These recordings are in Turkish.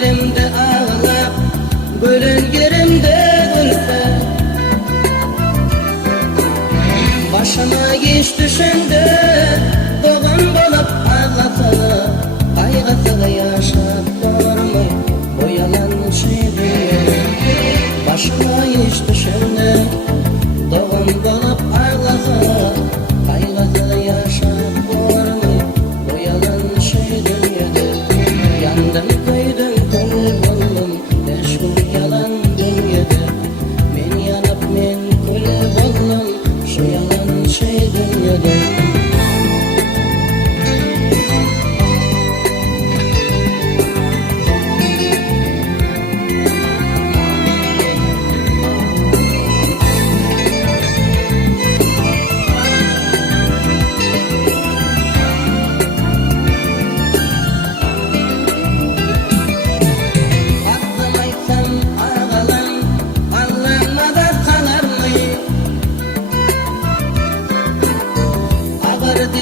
yerimde ağlap, gülün yerimde gülfe. Başıma iş düşündü, doğan bolup ağlatılı, kaygıtılı yaşap durmay, bu yalan şeydir. Başıma iş düşündü, doğan bolup ağlatılı, kaygıtılı yaşap durmay, bu yalan şeydir. Yandım koydum kul buldum, beş gün yalan dünyada. Men yanıp men kul buldum, şu yalan şey dünyada.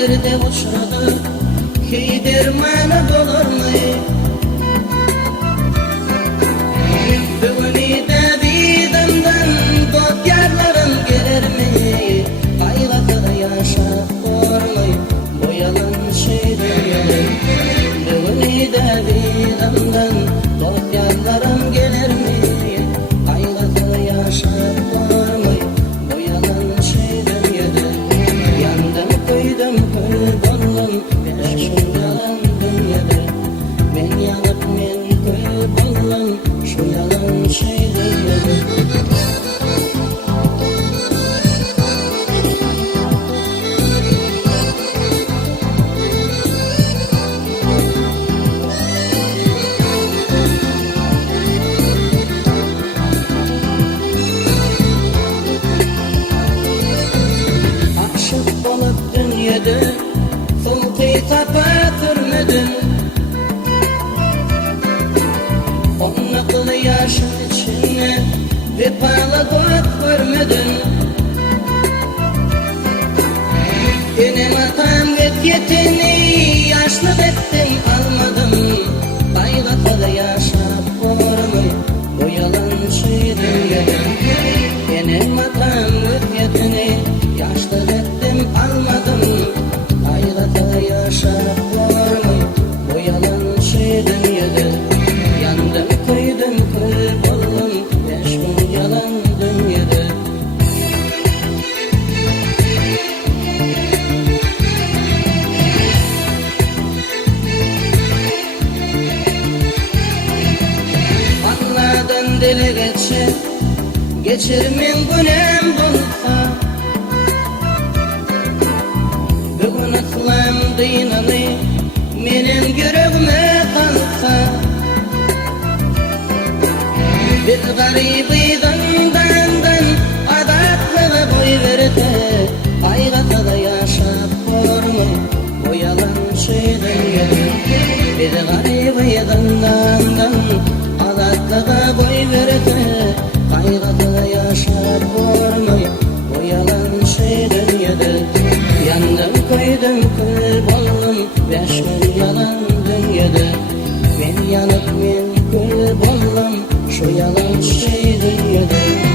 Derde uçradı, ki dermanı bulurmu? Bugünü de didimden dot yarlarım gelir mi? Kaygıda yaşap durmay, bu yalan şeydir. Bugünü de didimden dot yarlarım gelir mi? Kaygıda yaşap durmay, bu yalan şeydir. Yandım koydum kul buldum, beş gün yalan dünyada. Men yanıp men kul buldum, şu yalan şeydir. Aşık olup dünyada sultı tapa türmedim. Onluklu yaşın içine vefalı dost görmedim. Benim atam yetini yaşlı ettim almadım. Kaygıda yaşap durmay, bu yalan şeydir. Benim atam yetini yaşlı ettim almadım. Kaygıda yaşap durmay, bu yalan şeydir. Yandım koydum kul buldum, beş gün yalan dünyada. Allah'tan deli geçirmen günem bulsa. Bugün ıklam dynany menin yüreğime kalsa. Bir garibidan adatlığı boy verdi, kaygıda yaşap durmay, bu yalan şeydir. Bir garibidan adatlığı boy verdi, kaygıda yaşap durmay, bu yalan şeydir. Yandım koydum kul buldum, beş gün yalan dünyada. Men yanıp men kul buldum, şu yalan şey dünyada.